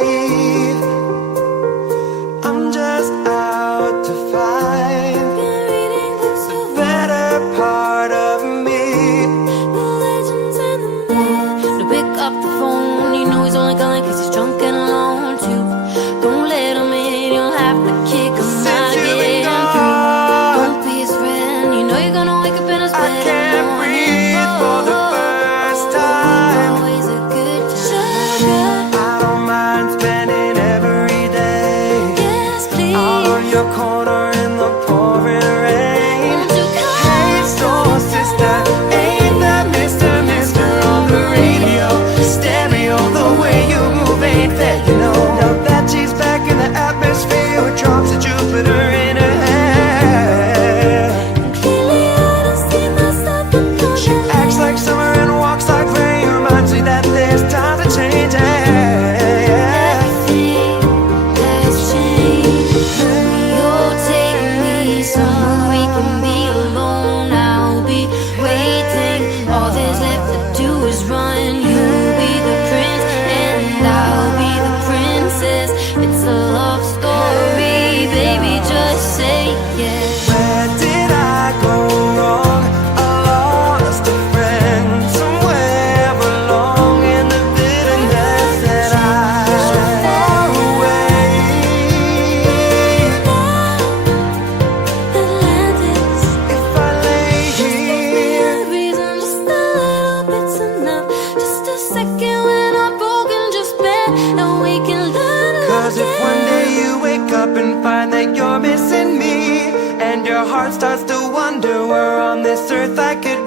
life. I'm just out to find a better part of me. The legends and the myths. To pick up the phone, you know he's only calling 'cause he's drunk and alone too. Don't let him in, you'll have to kick him out again. Don't be his friend, you know you're gonna wake up in his bed. I can't breathe for the first time. Always a good time. I don't mind spending every day Yes, please. out on your corner in the pouring rain. Hey, soul sister, ain't that Mr. on the radio? Stereo, the way you move ain't fair, you know. Now that she's back in the atmosphere with drops of Jupiter in her hair. Clearly I don't see myself upon She acts like summer and walks like rain. Reminds me that there's time to change. everything has changed. You'll take me somewhere we can be alone. I'll be waiting. All there's left to do is run. You'll be the prince and I'll be the princess. It's a love story, baby. Just say yes. Where did I go wrong? I lost a friend somewhere along in the bitterness that I far away. Atlantis. If I lay here, Reason, just a little bit's enough. Just a second when I'm broken, just bet and we can learn to 'cause if one day you wake up and find that you're missing me, and your heart starts to wonder where on this earth I could